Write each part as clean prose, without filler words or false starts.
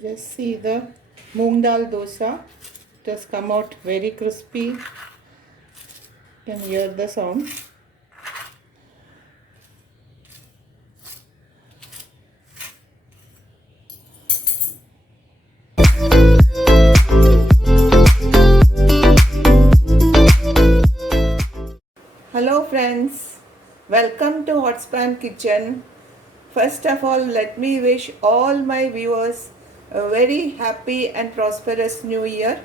Just see the moong dal dosa. It has come out very crispy. You can hear the sound. Hello friends, welcome to Hotspan Kitchen. First of all, let me wish all my viewers a very happy and prosperous new year.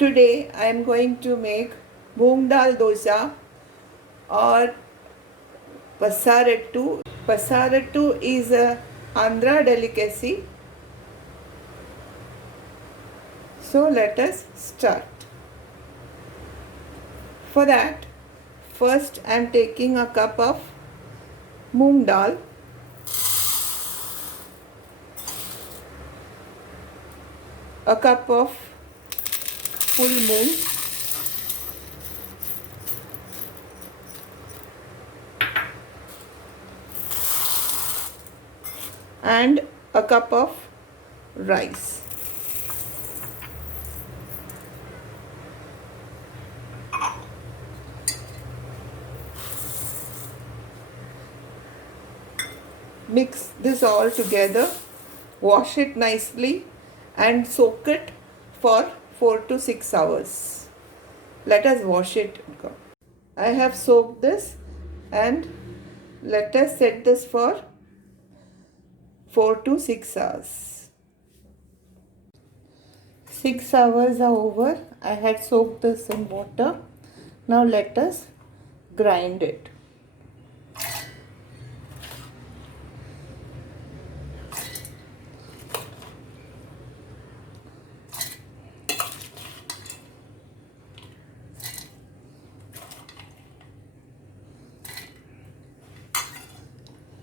Today I am going to make moong dal dosa or Passarattu. Passarattu is a Andhra delicacy. So let us start. For that, first I am taking a cup of moong dal, a cup of full moong, and a cup of rice. Mix this all together, wash it nicely and soak it for 4 to 6 hours. Let us wash it. I have soaked this and let us set this for 4 to 6 hours. 6 hours are over. I had soaked this in water. Now let us grind it.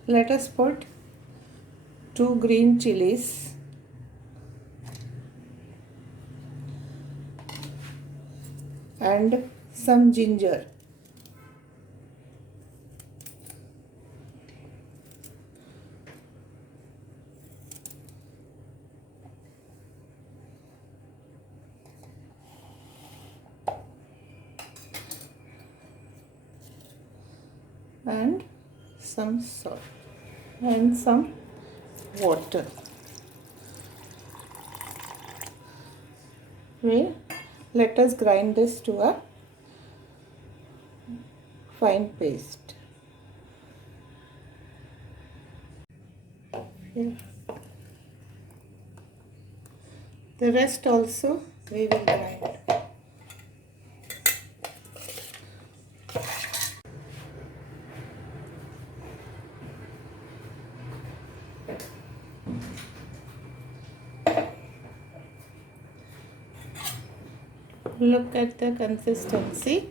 Let us put 2 green chilies, and some ginger. And some salt and some water. Let us grind this to a fine paste. The rest also we will grind. Look at the consistency,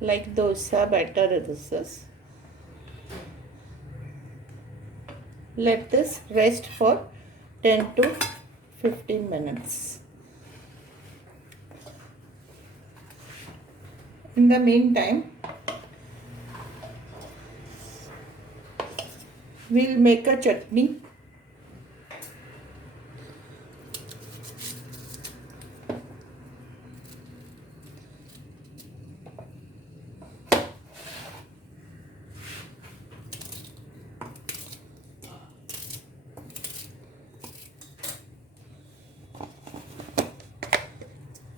like dosa batter this is. Let this rest for 10 to 15 minutes. In the meantime, we'll make a chutney.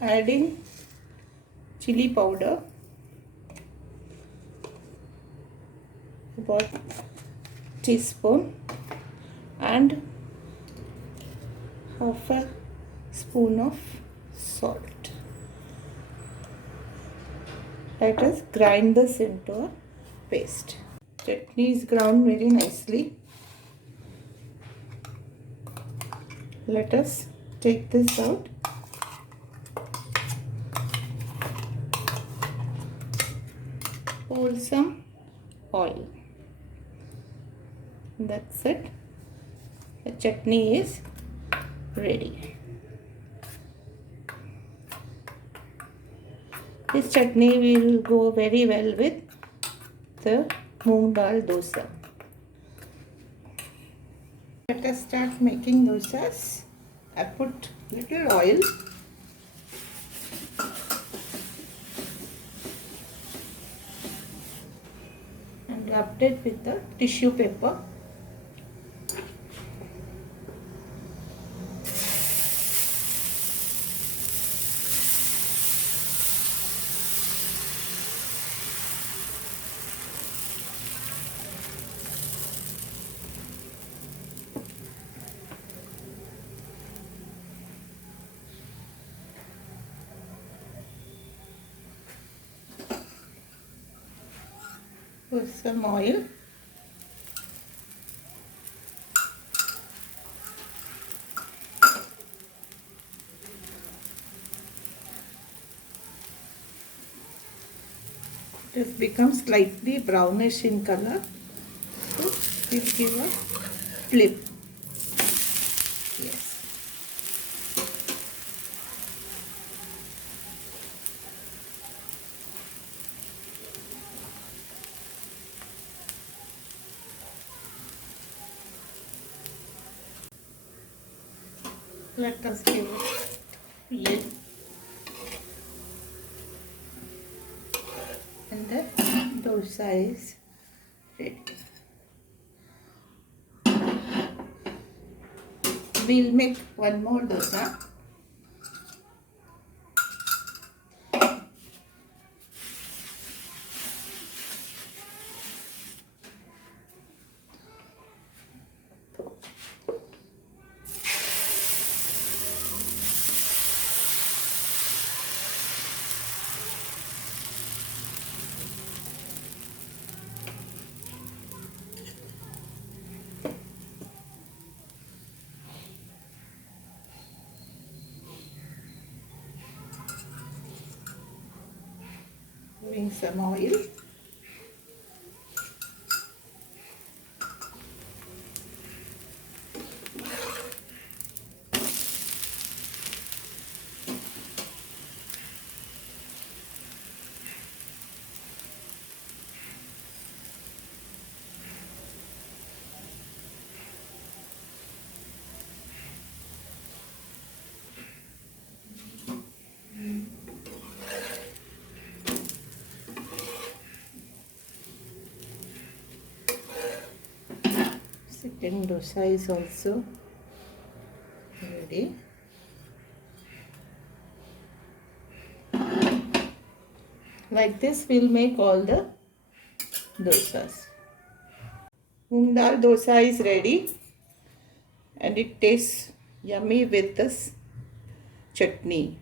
Adding chili powder, about teaspoon, and half a spoon of salt. Let us grind this into a paste. Chutney is ground very nicely. Let us take this out. Pour some oil. That's it. The chutney is ready. This chutney will go very well with the moong dal dosa. let us start making dosas. I put little oil. And rubbed it with the tissue paper. Put some oil. It has become slightly brownish in color. So we'll give a flip. Yes. Let us give a lid. And the dosa is ready. We'll make one more dosa. Putting some oil. Second dosa is also ready. Like this we'll make all the dosas. Moong dal dosa is ready and it tastes yummy with this chutney.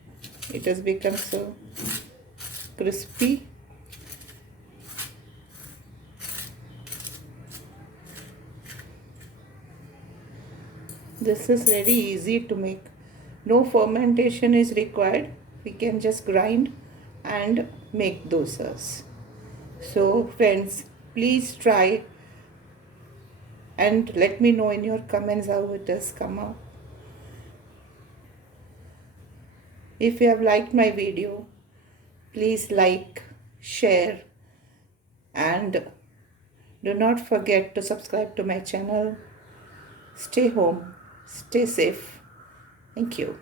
It has become so crispy. This is very easy to make. No fermentation is required. We can just grind and make dosas. So friends, please try and let me know in your comments how it has come out. If you have liked my video, please like, share, and do not forget to subscribe to my channel. Stay home, stay safe. Thank you.